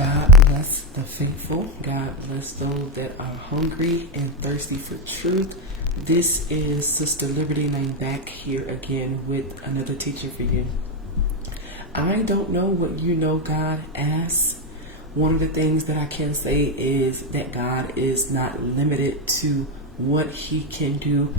God bless the faithful. God bless those that are hungry and thirsty for truth. This is Sister Liberty, and I'm back here again with another teaching for you. I don't know what you know God as. One of the things that I can say is that God is not limited to what He can do.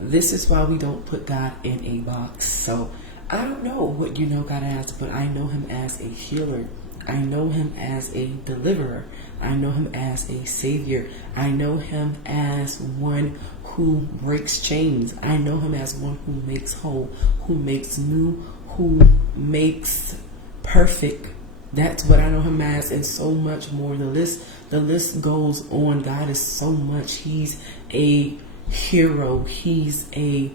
This is why we don't put God in a box. So I don't know what you know God as, but I know Him as a healer. I know Him as a deliverer. I know Him as a savior. I know Him as one who breaks chains. I know Him as one who makes whole, who makes new, who makes perfect. That's what I know Him as, and so much more. The list goes on. God is so much. He's a hero. He's a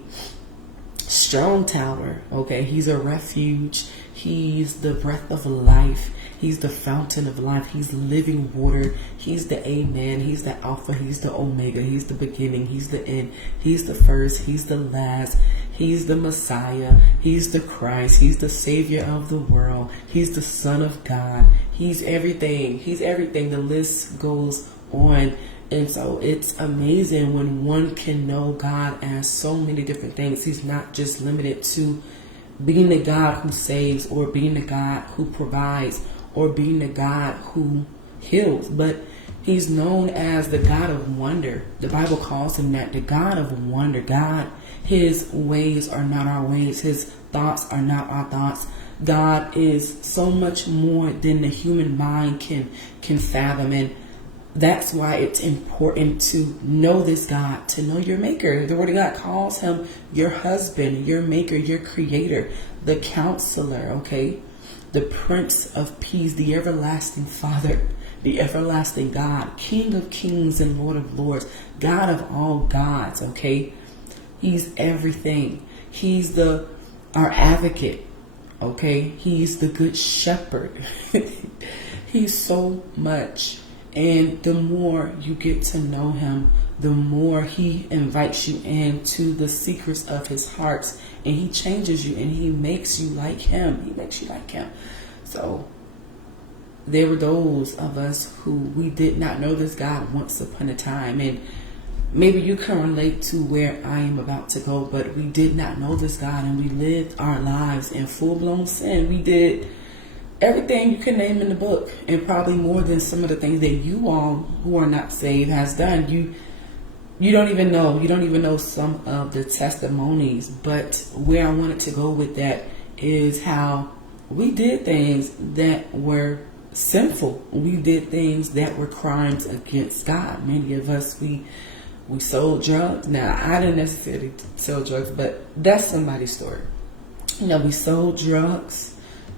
strong tower. Okay, He's a refuge. He's the breath of life. He's the fountain of life. He's living water. He's the Amen. He's the Alpha. He's the Omega. He's the beginning. He's the end. He's the first. He's the last. He's the Messiah. He's the Christ. He's the Savior of the world. He's the Son of God. He's everything. He's everything. The list goes on. And so it's amazing when one can know God as so many different things. He's not just limited to being the God who saves, or being the God who provides, or being the God who heals, but He's known as the God of wonder. The Bible calls Him that, the God of wonder. God, His ways are not our ways. His thoughts are not our thoughts. God is so much more than the human mind can fathom, and that's why it's important to know this God, to know your Maker. The Word of God calls Him your husband, your Maker, your Creator, the Counselor, okay? The Prince of Peace, the everlasting Father, the everlasting God, King of Kings and Lord of Lords, God of all gods, okay? He's everything. He's our advocate, okay? He's the Good Shepherd. He's so much. And the more you get to know Him, the more He invites you into the secrets of His heart, and He changes you, and He makes you like Him. He makes you like Him. So there were those of us who we did not know this God once upon a time, and maybe you can relate to where I am about to go, but we did not know this God, and we lived our lives in full-blown sin. We did everything you can name in the book, and probably more than some of the things that you all who are not saved has done. You don't even know. You don't even know some of the testimonies. But where I wanted to go with that is how we did things that were sinful. We did things that were crimes against God. Many of us, we sold drugs. Now, I didn't necessarily sell drugs, but that's somebody's story. We sold drugs.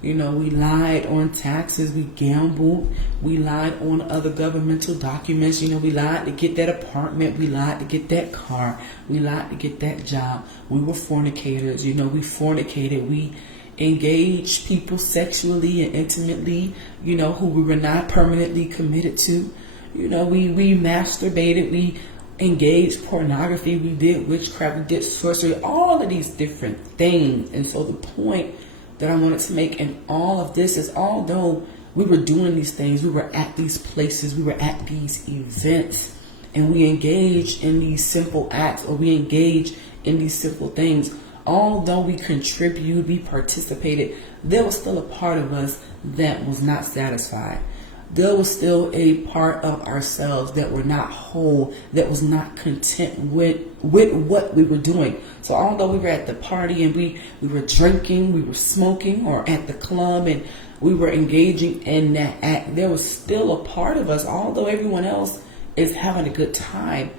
We lied on taxes, we gambled, we lied on other governmental documents, we lied to get that apartment, we lied to get that car, we lied to get that job. We were fornicators, we fornicated, we engaged people sexually and intimately, who we were not permanently committed to. We masturbated, we engaged pornography, we did witchcraft, we did sorcery, all of these different things. And so the point that I wanted to make in all of this is, although we were doing these things, we were at these places, we were at these events, and we engaged in these simple acts, or we engaged in these simple things, although we contributed, we participated, there was still a part of us that was not satisfied. There was still a part of ourselves that were not whole, that was not content with what we were doing. So although we were at the party and we were drinking, we were smoking, or at the club and we were engaging in that act, there was still a part of us, although everyone else is having a good time,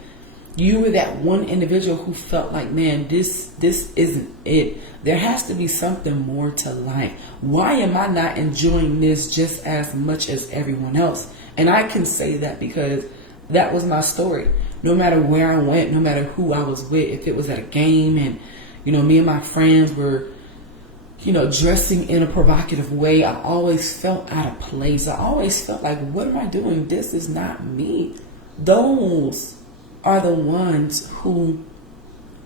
you were that one individual who felt like, man, this isn't it. There has to be something more to life. Why am I not enjoying this just as much as everyone else? And I can say that because that was my story. No matter where I went, no matter who I was with, if it was at a game and, me and my friends were, dressing in a provocative way, I always felt out of place. I always felt like, what am I doing? This is not me. Those are the ones who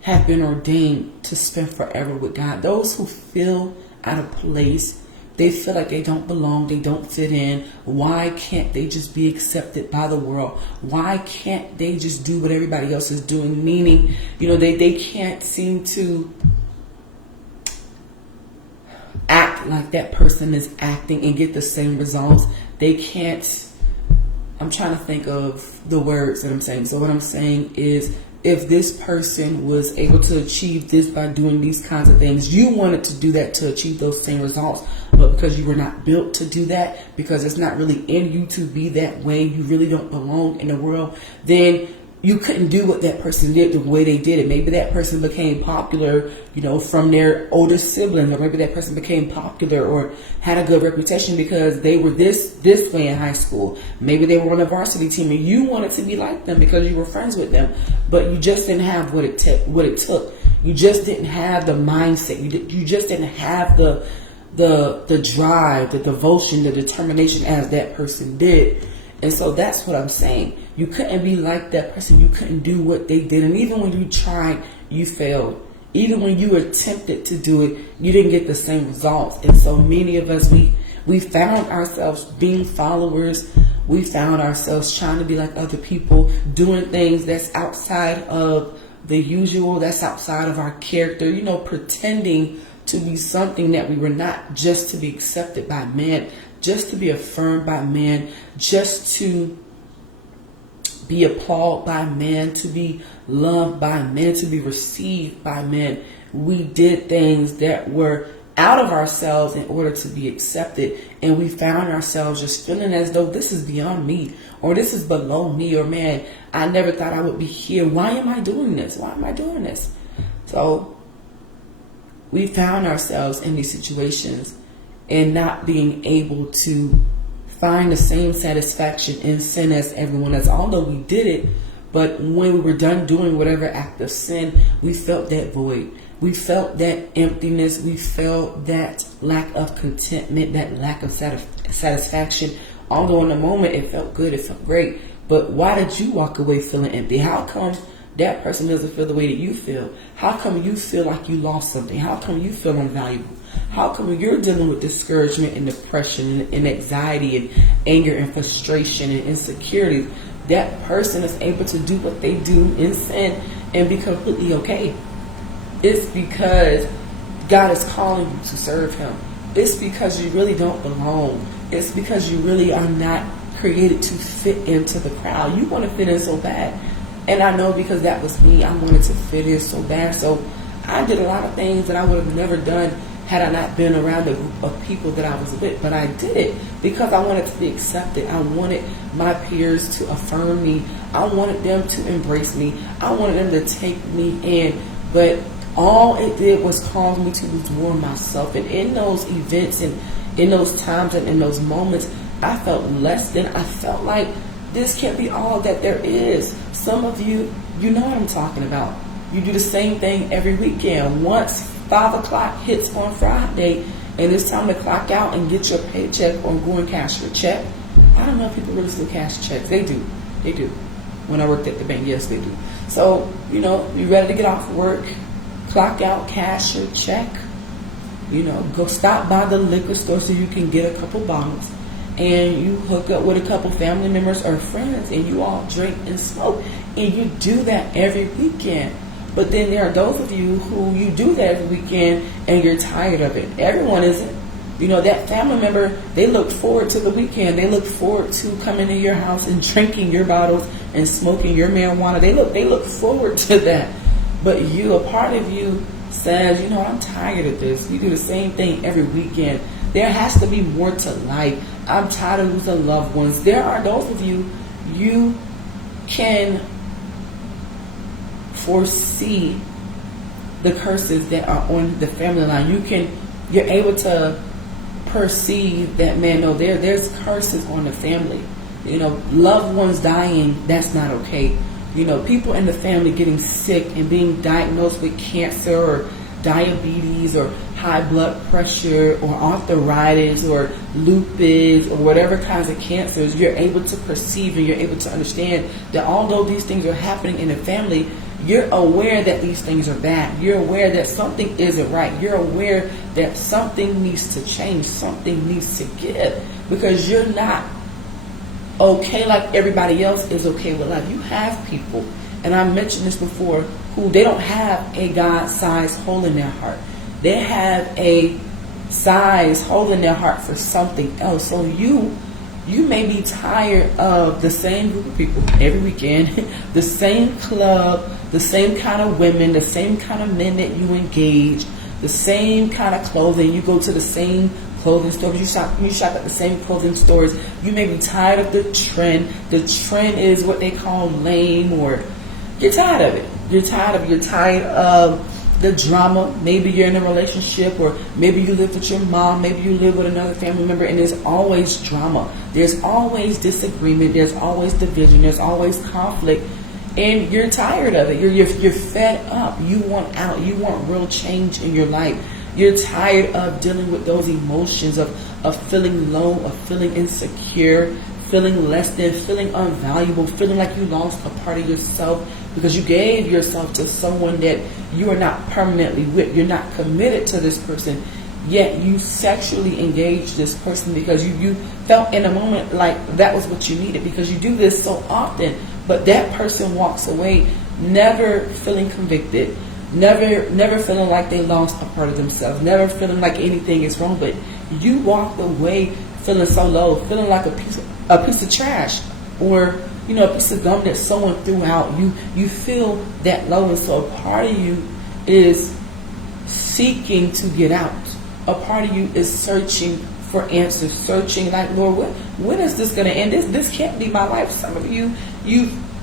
have been ordained to spend forever with God. Those who feel out of place, They feel like they don't belong, they don't fit in. Why can't they just be accepted by the world? Why can't they just do what everybody else is doing? Meaning, they can't seem to act like that person is acting and get the same results. They can't. I'm trying to think of the words that I'm saying. So what I'm saying is, if this person was able to achieve this by doing these kinds of things, you wanted to do that to achieve those same results, but because you were not built to do that, because it's not really in you to be that way, you really don't belong in the world, then you couldn't do what that person did the way they did it. Maybe that person became popular, from their older siblings, or maybe that person became popular or had a good reputation because they were this way in high school. Maybe they were on a varsity team and you wanted to be like them because you were friends with them, but you just didn't have what it took. You just didn't have the mindset. You just didn't have the drive, the devotion, the determination as that person did. And so that's what I'm saying. You couldn't be like that person. You couldn't do what they did. And even when you tried, you failed. Even when you attempted to do it, you didn't get the same results. And so many of us, we found ourselves being followers. We found ourselves trying to be like other people, doing things that's outside of the usual, that's outside of our character, pretending to be something that we were not, just to be accepted by men, just to be affirmed by men, just to be applauded by men, to be loved by men, to be received by men. We did things that were out of ourselves in order to be accepted, and we found ourselves just feeling as though this is beyond me, or this is below me, or man, I never thought I would be here. Why am I doing this? Why am I doing this? So we found ourselves in these situations and not being able to find the same satisfaction in sin as everyone else, although we did it. But when we were done doing whatever act of sin, we felt that void. We felt that emptiness. We felt that lack of contentment, that lack of satisfaction. Although in the moment it felt good, it felt great. But why did you walk away feeling empty? How come that person doesn't feel the way that you feel? How come you feel like you lost something? How come you feel invaluable? How come you're dealing with discouragement and depression and anxiety and anger and frustration and insecurity? That person is able to do what they do in sin and be completely okay. It's because God is calling you to serve Him. It's because you really don't belong. It's because you really are not created to fit into the crowd. You want to fit in so bad. And I know because that was me. I wanted to fit in so bad. So I did a lot of things that I would have never done had I not been around the group of people that I was with. But I did it because I wanted to be accepted. I wanted my peers to affirm me. I wanted them to embrace me. I wanted them to take me in. But all it did was cause me to lose more of myself. And in those events and in those times and in those moments, I felt less than. I felt like this can't be all that there is. Some of you, you know what I'm talking about. You do the same thing every weekend. Once 5 o'clock hits on Friday and it's time to clock out and get your paycheck or go and cash your check. I don't know if people really still cash checks. They do. They do. When I worked at the bank, yes, they do. So, you're ready to get off work, clock out, cash your check, go stop by the liquor store so you can get a couple bottles, and you hook up with a couple family members or friends and you all drink and smoke, and you do that every weekend. But then there are those of you who you do that every weekend and you're tired of it. Everyone isn't. That family member, they look forward to the weekend. They look forward to coming to your house and drinking your bottles and smoking your marijuana. They look forward to that. But you, a part of you says, I'm tired of this. You do the same thing every weekend. There has to be more to life. I'm tired of losing loved ones. There are those of you, you can foresee the curses that are on the family line. You're able to perceive that, man, no, there's curses on the family. Loved ones dying, that's not okay. People in the family getting sick and being diagnosed with cancer or diabetes or high blood pressure or arthritis or lupus or whatever kinds of cancers. You're able to perceive and you're able to understand that although these things are happening in the family, You're aware that these things are bad. You're aware that something isn't right. You're aware that something needs to change. Something needs to give. Because you're not okay like everybody else is okay with life. You have people, and I mentioned this before, who they don't have a God-sized hole in their heart. They have a size hole in their heart for something else. So you may be tired of the same group of people every weekend, the same club, the same kind of women, the same kind of men that you engage, the same kind of clothing. You go to the same clothing stores. You shop at the same clothing stores. You may be tired of the trend. The trend is what they call lame, or you're tired of it. You're tired of the drama. Maybe you're in a relationship, or maybe you live with your mom, maybe you live with another family member, and there's always drama. There's always disagreement. There's always division. There's always conflict. And you're tired of it. You're fed up. You want out. You want real change in your life. You're tired of dealing with those emotions of feeling low, of feeling insecure, feeling less than, feeling unvaluable, feeling like you lost a part of yourself because you gave yourself to someone that you are not permanently with. You're not committed to this person, yet you sexually engaged this person because you felt in a moment like that was what you needed, because you do this so often. But that person walks away never feeling convicted, never feeling like they lost a part of themselves, never feeling like anything is wrong. But you walked away feeling so low, feeling like a piece of trash, or a piece of gum that someone threw out. You feel that low, and so a part of you is seeking to get out. A part of you is searching for answers, searching like, Lord, when is this going to end? This can't be my life. Some of you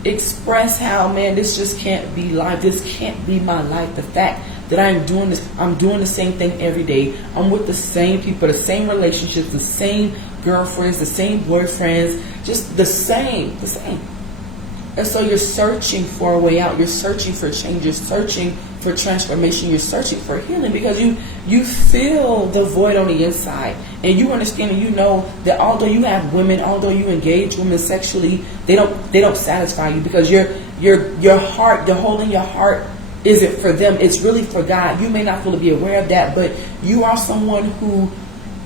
express how, man, this just can't be life. This can't be my life. The fact that I'm doing the same thing every day. I'm with the same people, the same relationships, the same girlfriends, the same boyfriends, just the same. And so you're searching for a way out. You're searching for change. You're searching for transformation. You're searching for healing because you feel the void on the inside. And you understand and you know that although you have women, although you engage women sexually, they don't satisfy you because your heart, the hole in your heart isn't for them. It's really for God. You may not fully be aware of that, but you are someone who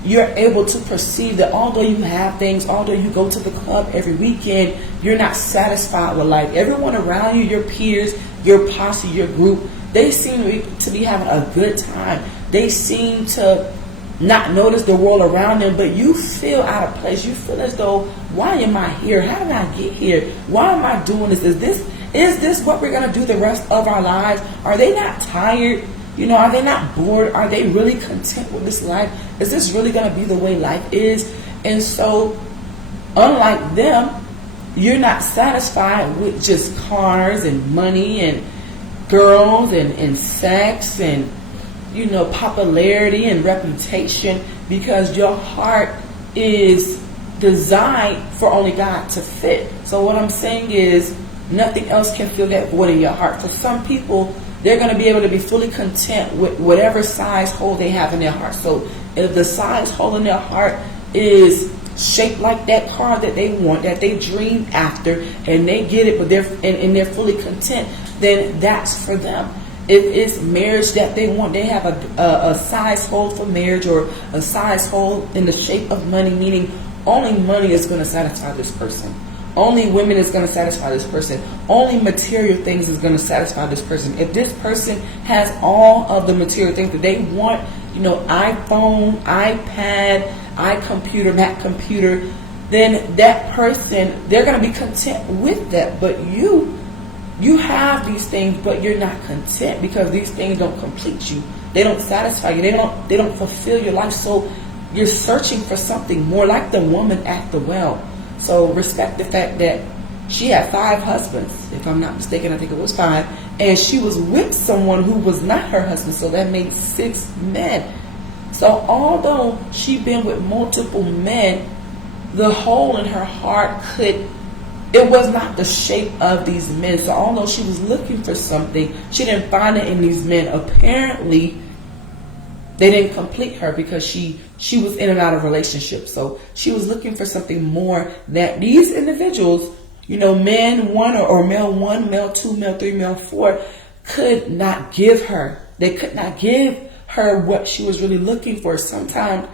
you're able to perceive that although you have things, although you go to the club every weekend, you're not satisfied with life. Everyone around you, your peers, your posse, your group, they seem to be having a good time. They seem to not notice the world around them, but you feel out of place. You feel as though, why am I here? How did I get here? Why am I doing this? Is this what we're going to do the rest of our lives? Are they not tired? Are they not bored? Are they really content with this life? Is this really going to be the way life is? And so, unlike them, you're not satisfied with just cars and money and girls and sex and, popularity and reputation, because your heart is designed for only God to fit. So what I'm saying is nothing else can fill that void in your heart. For some people, they're going to be able to be fully content with whatever size hole they have in their heart. So if the size hole in their heart is shaped like that car that they want, that they dream after, and they get it, but they're fully content, then that's for them. If it's marriage that they want, they have a size hole for marriage, or a size hole in the shape of money, meaning only money is going to satisfy this person. Only women is going to satisfy this person. Only material things is going to satisfy this person. If this person has all of the material things that they want, iPhone, iPad, iComputer, Mac computer, then that person, they're going to be content with that. But you have these things, but you're not content because these things don't complete you. They don't satisfy you. They don't fulfill your life. So you're searching for something more, like the woman at the well. So respect the fact that she had 5 husbands, if I'm not mistaken. I think it was 5, and she was with someone who was not her husband, so that made 6 men. So although she'd been with multiple men, the hole in her heart it was not the shape of these men. So although she was looking for something, she didn't find it in these men. Apparently, they didn't complete her because she was in and out of relationships. So she was looking for something more that these individuals, Men one or male one, male two, male three, male four could not give her. They could not give her what she was really looking for. Sometimes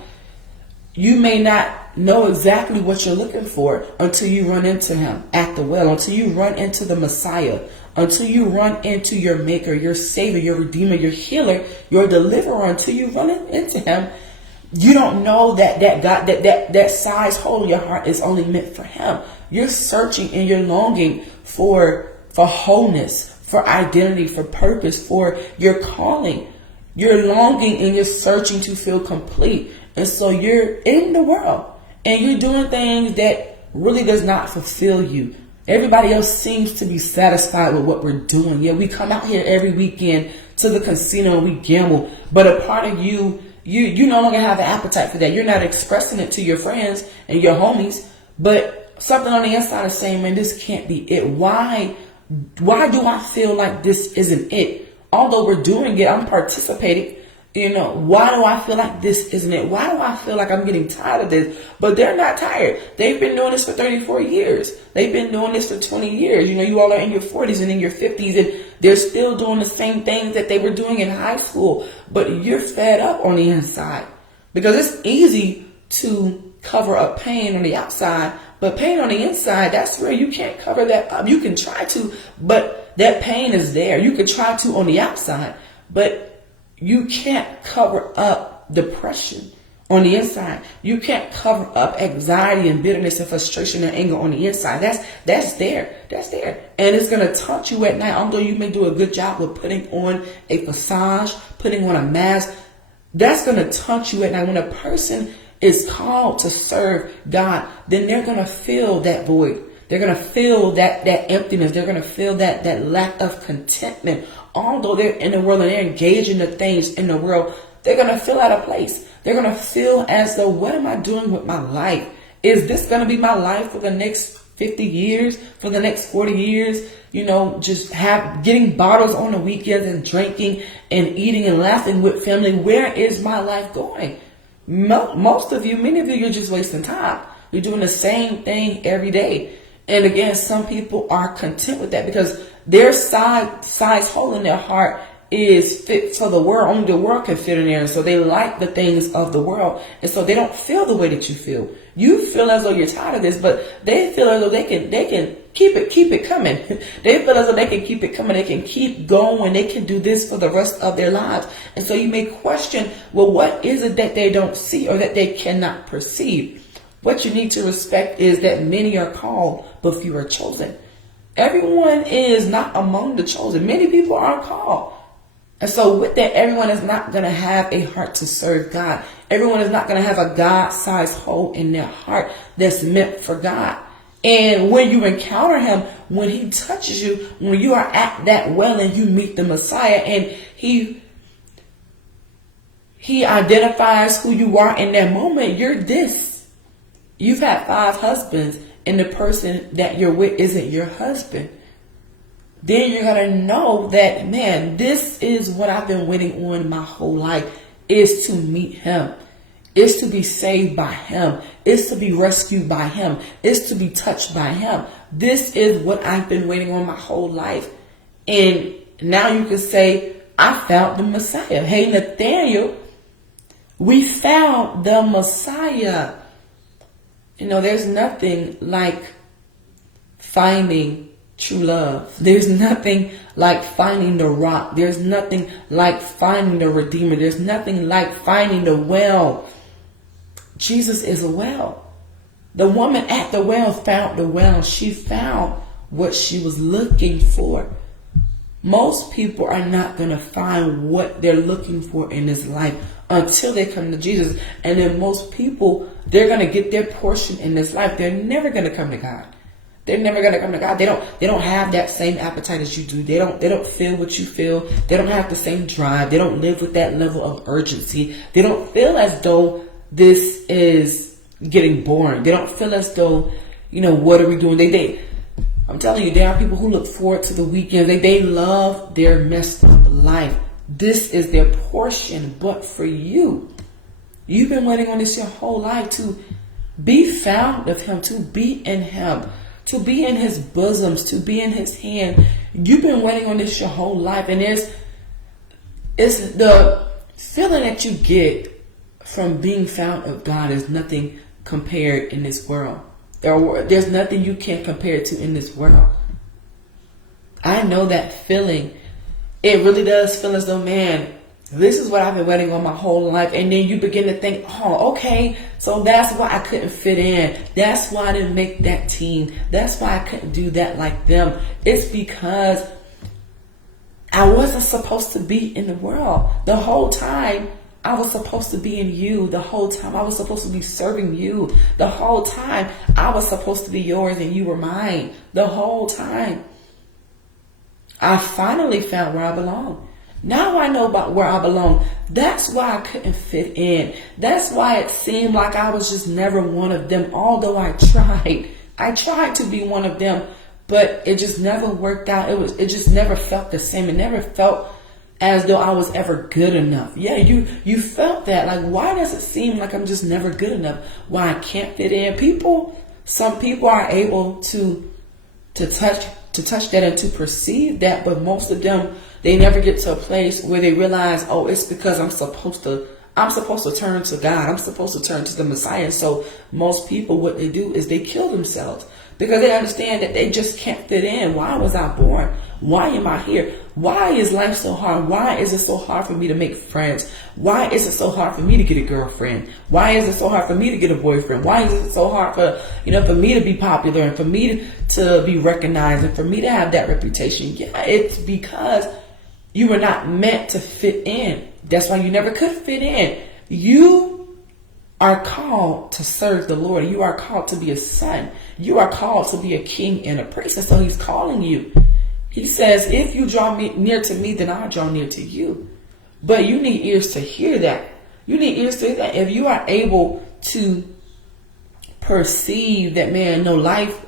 you may not know exactly what you're looking for until you run into him at the well, until you run into the Messiah, until you run into your maker, your savior, your redeemer, your healer, your deliverer. Until you run into him, you don't know that God, that size hole in your heart is only meant for him. You're searching and you're longing for wholeness, for identity, for purpose, for your calling. You're longing and you're searching to feel complete. And so you're in the world and you're doing things that really does not fulfill you. Everybody else seems to be satisfied with what we're doing. Yeah, we come out here every weekend to the casino and we gamble, but a part of you no longer have an appetite for that. You're not expressing it to your friends and your homies, but something on the inside is saying, man, this can't be it. Why do I feel like this isn't it? Although we're doing it, I'm participating. Why do I feel like this isn't it? Why do I feel like I'm getting tired of this? But they're not tired. They've been doing this for 34 years. They've been doing this for 20 years. You all are in your 40s and in your 50s, and they're still doing the same things that they were doing in high school. But you're fed up on the inside, because it's easy to cover up pain on the outside, but pain on the inside, that's where you can't cover that up. You can try to, but that pain is there. You can try to on the outside, but you can't cover up depression on the inside. You can't cover up anxiety and bitterness and frustration and anger on the inside. That's there. That's there. And it's going to taunt you at night. Although you may do a good job with putting on a facade, putting on a mask, that's going to taunt you at night. When a person is called to serve God, then they're going to feel that void. They're going to feel that emptiness. They're going to feel that lack of contentment. Although they're in the world and they're engaged in the things in the world, they're going to feel out of place. They're going to feel as though, what am I doing with my life? Is this going to be my life for the next 50 years, for the next 40 years? Just getting bottles on the weekends and drinking and eating and laughing with family. Where is my life going? Most of you, many of you, you're just wasting time. You're doing the same thing every day. And again, some people are content with that because their size hole in their heart is fit for the world. Only the world can fit in there. And so they like the things of the world. And so they don't feel the way that you feel. You feel as though you're tired of this, but they feel as though they can keep it coming. They feel as though they can keep it coming. They can keep going. They can do this for the rest of their lives. And so you may question, well, what is it that they don't see or that they cannot perceive? What you need to respect is that many are called, but few are chosen. Everyone is not among the chosen. Many people are called. And so with that, everyone is not going to have a heart to serve God. Everyone is not going to have a God-sized hole in their heart that's meant for God. And when you encounter him, when he touches you, when you are at that well and you meet the Messiah and he identifies who you are in that moment, you're this. You've had 5 husbands and the person that you're with isn't your husband. Then you're going to know that, man, this is what I've been waiting on my whole life, is to meet him, is to be saved by him, is to be rescued by him, is to be touched by him. This is what I've been waiting on my whole life. And now you can say, I found the Messiah. Hey, Nathaniel, we found the Messiah. There's nothing like finding true love. There's nothing like finding the rock. There's nothing like finding the Redeemer. There's nothing like finding the well. Jesus is a well. The woman at the well found the well. She found what she was looking for. Most people are not going to find what they're looking for in this life until they come to Jesus. And then most people, they're going to get their portion in this life. They're never going to come to God. They're never going to come to God. They don't have that same appetite as you do. They don't feel what you feel. They don't have the same drive. They don't live with that level of urgency. They don't feel as though this is getting boring. They don't feel as though, what are we doing? I'm telling you, there are people who look forward to the weekend. They love their messed up life. This is their portion. But for you, you've been waiting on this your whole life, to be found of him, to be in him, to be in his bosoms, to be in his hand. You've been waiting on this your whole life, and it's the feeling that you get from being found of God is nothing compared in this world. There's nothing you can compare it to in this world. I know that feeling. It really does feel as though, man, this is what I've been waiting on my whole life. And then you begin to think, oh, okay, so that's why I couldn't fit in. That's why I didn't make that team. That's why I couldn't do that like them. It's because I wasn't supposed to be in the world. The whole time I was supposed to be in you. The whole time I was supposed to be serving you. The whole time I was supposed to be yours and you were mine. The whole time. I finally found where I belong. Now I know about where I belong. That's why I couldn't fit in. That's why it seemed like I was just never one of them. Although I tried. I tried to be one of them, but it just never worked out. It just never felt the same. It never felt as though I was ever good enough. Yeah, you felt that. Like, why does it seem like I'm just never good enough? Why I can't fit in? Some people are able to touch that and to perceive that, but most of them, they never get to a place where they realize, oh, it's because I'm supposed to turn to God. I'm supposed to turn to the Messiah. So most people, what they do is they kill themselves because they understand that they just can't fit in. Why was I born? Why am I here? Why is life so hard? Why is it so hard for me to make friends? Why is it so hard for me to get a girlfriend? Why is it so hard for me to get a boyfriend? Why is it so hard for me to be popular and for me to be recognized and for me to have that reputation? Yeah, it's because you were not meant to fit in. That's why you never could fit in. You are called to serve the Lord. You are called to be a son. You are called to be a king and a priest. And so he's calling you. He says, if you draw near to me, then I'll draw near to you. But you need ears to hear that. You need ears to hear that. If you are able to perceive that, man, no, life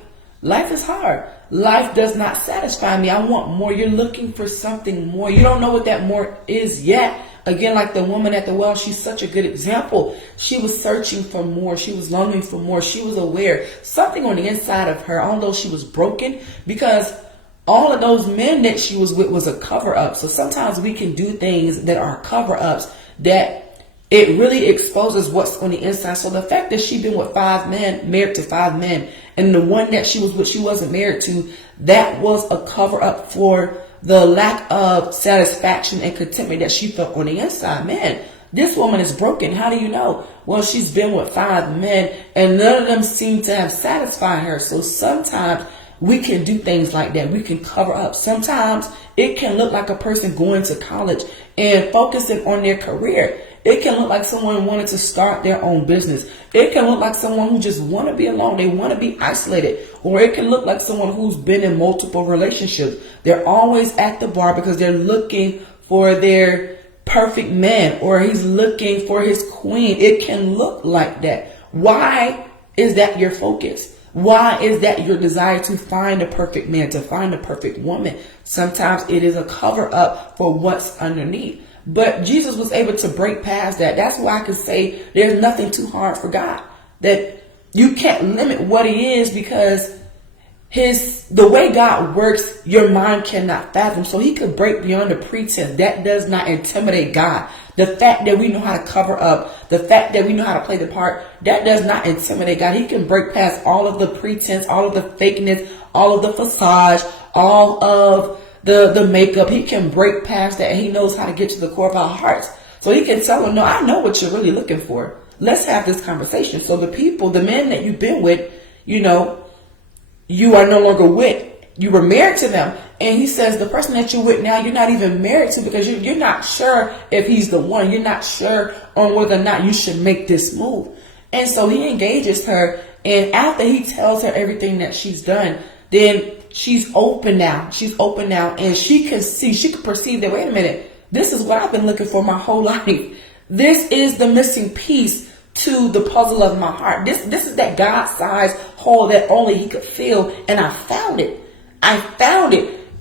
is hard. Life does not satisfy me. I want more. You're looking for something more. You don't know what that more is yet. Again, like the woman at the well, she's such a good example. She was searching for more. She was longing for more. She was aware. Something on the inside of her, although she was broken, because all of those men that she was with was a cover-up. So sometimes we can do things that are cover-ups that it really exposes what's on the inside. So the fact that she'd been with 5 men, married to 5 men, and the one that she was with, she wasn't married to, that was a cover-up for the lack of satisfaction and contentment that she felt on the inside. Man, this woman is broken. How do you know? Well, she's been with 5 men and none of them seem to have satisfied her. So sometimes we can do things like that. We can cover up. Sometimes it can look like a person going to college and focusing on their career. It can look like someone wanted to start their own business. It can look like someone who just want to be alone. They want to be isolated. Or it can look like someone who's been in multiple relationships. They're always at the bar because they're looking for their perfect man, or he's looking for his queen. It can look like that. Why is that your focus? Why is that your desire to find a perfect man, to find a perfect woman? Sometimes it is a cover up for what's underneath. But Jesus was able to break past that. That's why I can say there's nothing too hard for God. That you can't limit what he is, because the way God works, your mind cannot fathom. So he could break beyond the pretense. That does not intimidate God. The fact that we know how to cover up, the fact that we know how to play the part, that does not intimidate God. He can break past all of the pretense, all of the fakeness, all of the facade, all of the makeup. He can break past that, and he knows how to get to the core of our hearts. So he can tell them, no, I know what you're really looking for. Let's have this conversation. So the men that you've been with, you are no longer with. You were married to them. And he says the person that you're with now, you're not even married to, because you're not sure if he's the one. You're not sure on whether or not you should make this move. And so he engages her. And after he tells her everything that she's done, then she's open now. She's open now. And she can perceive that, wait a minute, this is what I've been looking for my whole life. This is the missing piece to the puzzle of my heart. This is that God-sized hole that only he could fill. And I found it.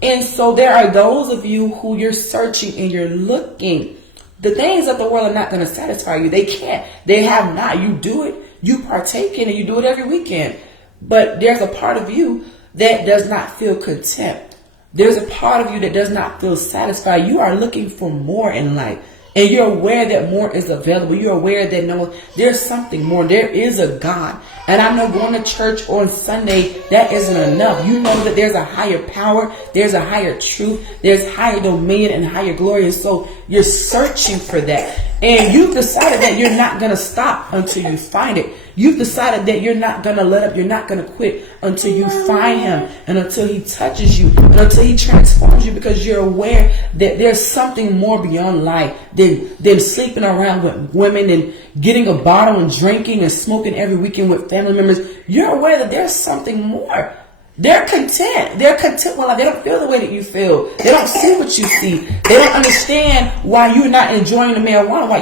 And so there are those of you who you're searching and you're looking. The things of the world are not going to satisfy you. They can't. They have not. You do it. You partake in it. You do it every weekend. But there's a part of you that does not feel content. There's a part of you that does not feel satisfied. You are looking for more in life. And you're aware that more is available. You're aware that no, there's something more. There is a God. And I know going to church on Sunday, that isn't enough. You know that there's a higher power. There's a higher truth. There's higher dominion and higher glory. And so you're searching for that. And you've decided that you're not going to stop until you find it. You've decided that you're not going to let up. You're not going to quit until you find him and until he touches you and until he transforms you, because you're aware that there's something more beyond life than sleeping around with women and getting a bottle and drinking and smoking every weekend with family members. You're aware that there's something more. They're content. They're content with life. They don't feel the way that you feel. They don't see what you see. They don't understand why you're not enjoying the marijuana, why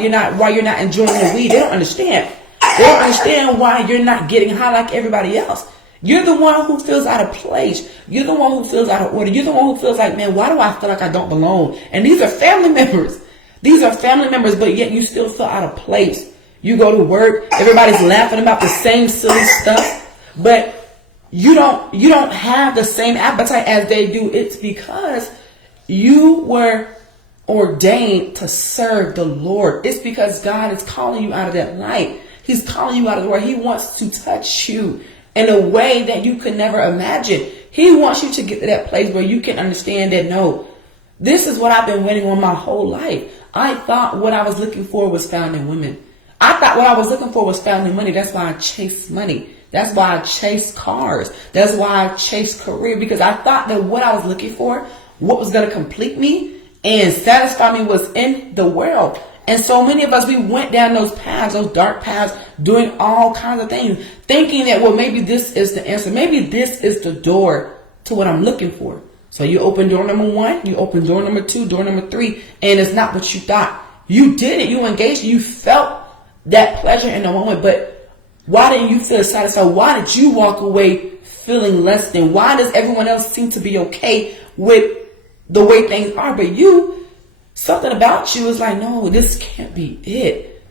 you're not enjoying the weed. They don't understand. They don't understand why you're not getting high like everybody else. You're the one who feels out of place. You're the one who feels out of order. You're the one who feels like, man, why do I feel like I don't belong? And these are family members. These are family members, but yet you still feel out of place. You go to work, everybody's laughing about the same silly stuff, but you don't have the same appetite as they do. It's because you were ordained to serve the Lord. It's because God is calling you out of that light. He's calling you out of the world. He wants to touch you in a way that you could never imagine. He wants you to get to that place where you can understand that, no, this is what I've been waiting on my whole life. I thought what I was looking for was found in women. I thought what I was looking for was found in money. That's why I chased money. That's why I chased cars. That's why I chased career, because I thought that what I was looking for, what was going to complete me and satisfy me, was in the world. And so many of us, we went down those paths, those dark paths, doing all kinds of things, thinking that, well, maybe this is the answer. Maybe this is the door to what I'm looking for. So you open door number 1, you open door number 2, door number 3, and it's not what you thought. You did it. You engaged. You felt that pleasure in the moment, but why didn't you feel satisfied? Why did you walk away feeling less than? Why does everyone else seem to be okay with the way things are, but you, something about you is like, no, this can't be it.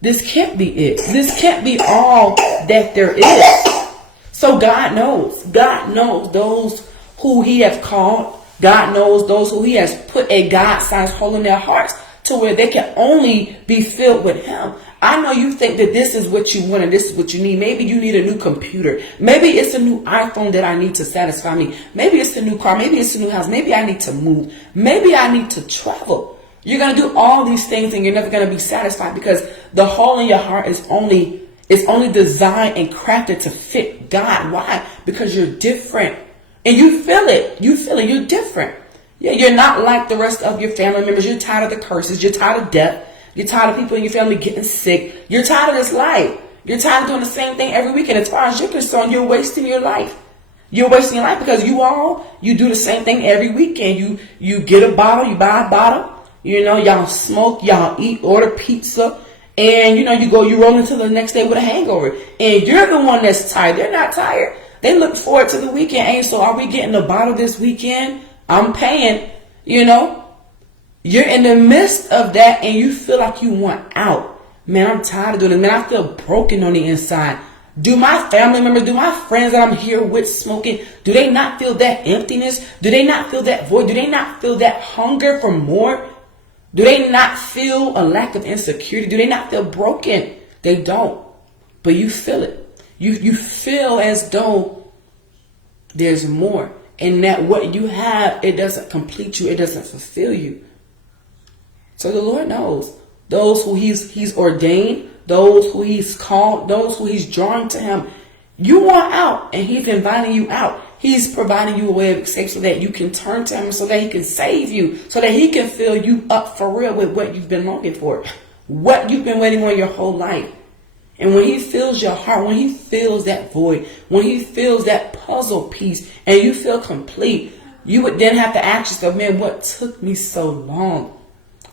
This can't be it. This can't be all that there is. So God knows. God knows those who he has called. God knows those who he has put a God-sized hole in their hearts to where they can only be filled with him. I know you think that this is what you want and this is what you need. Maybe you need a new computer. Maybe it's a new iPhone that I need to satisfy me. Maybe it's a new car. Maybe it's a new house. Maybe I need to move. Maybe I need to travel. You're going to do all these things and you're never going to be satisfied, because the hole in your heart is only designed and crafted to fit God. Why? Because you're different. And you feel it. You feel it. You're different. Yeah, you're not like the rest of your family members. You're tired of the curses. You're tired of death. You're tired of people in your family getting sick. You're tired of this life. You're tired of doing the same thing every weekend. As far as you're concerned, you're wasting your life. You're wasting your life because you do the same thing every weekend. You get a bottle, you buy a bottle. You know, y'all smoke, y'all eat, order pizza. And, you roll into the next day with a hangover. And you're the one that's tired. They're not tired. They look forward to the weekend. Hey, so are we getting a bottle this weekend? I'm paying, You're in the midst of that and you feel like you want out. Man, I'm tired of doing this. Man, I feel broken on the inside. Do my family members, do my friends that I'm here with smoking, do they not feel that emptiness? Do they not feel that void? Do they not feel that hunger for more? Do they not feel a lack of insecurity? Do they not feel broken? They don't. But you feel it. You feel as though there's more. And that what you have, it doesn't complete you. It doesn't fulfill you. So the Lord knows those who he's ordained, those who he's called, those who he's drawing to him. You want out and he's inviting you out. He's providing you a way of escape so that you can turn to him, so that he can save you, so that he can fill you up for real with what you've been longing for, what you've been waiting on your whole life. And when he fills your heart, when he fills that void, when he fills that puzzle piece and you feel complete, you would then have to ask yourself, man, what took me so long?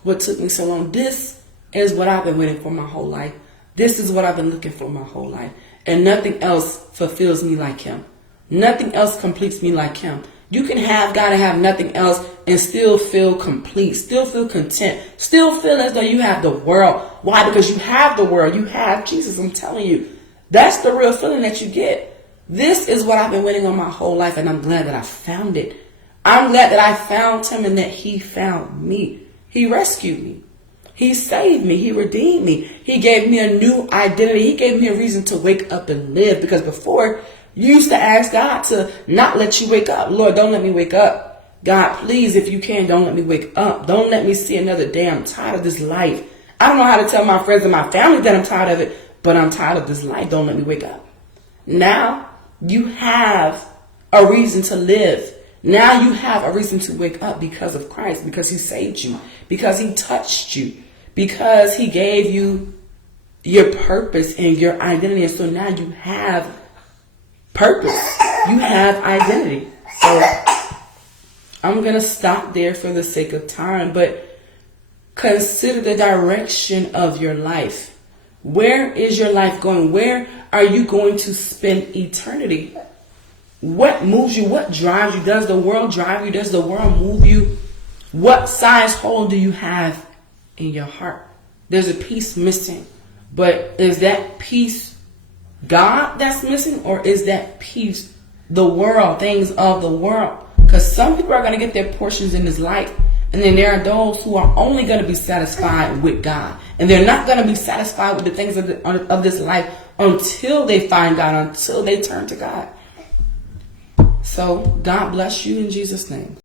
What took me so long? This is what I've been waiting for my whole life. This is what I've been looking for my whole life. And nothing else fulfills me like him. Nothing else completes me like him. You can have God and have nothing else and still feel complete, still feel content, still feel as though you have the world. Why? Because you have the world. You have Jesus. I'm telling you, that's the real feeling that you get. This is what I've been waiting on my whole life, and I'm glad that I found it. I'm glad that I found him and that he found me. He rescued me. He saved me. He redeemed me. He gave me a new identity. He gave me a reason to wake up and live. Because before, you used to ask God to not let you wake up. Lord, don't let me wake up. God, please, if you can, don't let me wake up. Don't let me see another day. I'm tired of this life. I don't know how to tell my friends and my family that I'm tired of it, but I'm tired of this life. Don't let me wake up. Now you have a reason to live. Now you have a reason to wake up because of Christ, because he saved you, because he touched you, because he gave you your purpose and your identity. And so now you have purpose. You have identity. So I'm going to stop there for the sake of time, but consider the direction of your life. Where is your life going? Where are you going to spend eternity? What moves you? What drives you? Does the world drive you? Does the world move you? What size hole do you have in your heart? There's a piece missing. But is that piece God that's missing, or is that piece the world, things of the world? Because some people are going to get their portions in this life, and then there are those who are only going to be satisfied with God. And they're not going to be satisfied with the things of this life until they find God, until they turn to God. So God bless you in Jesus' name.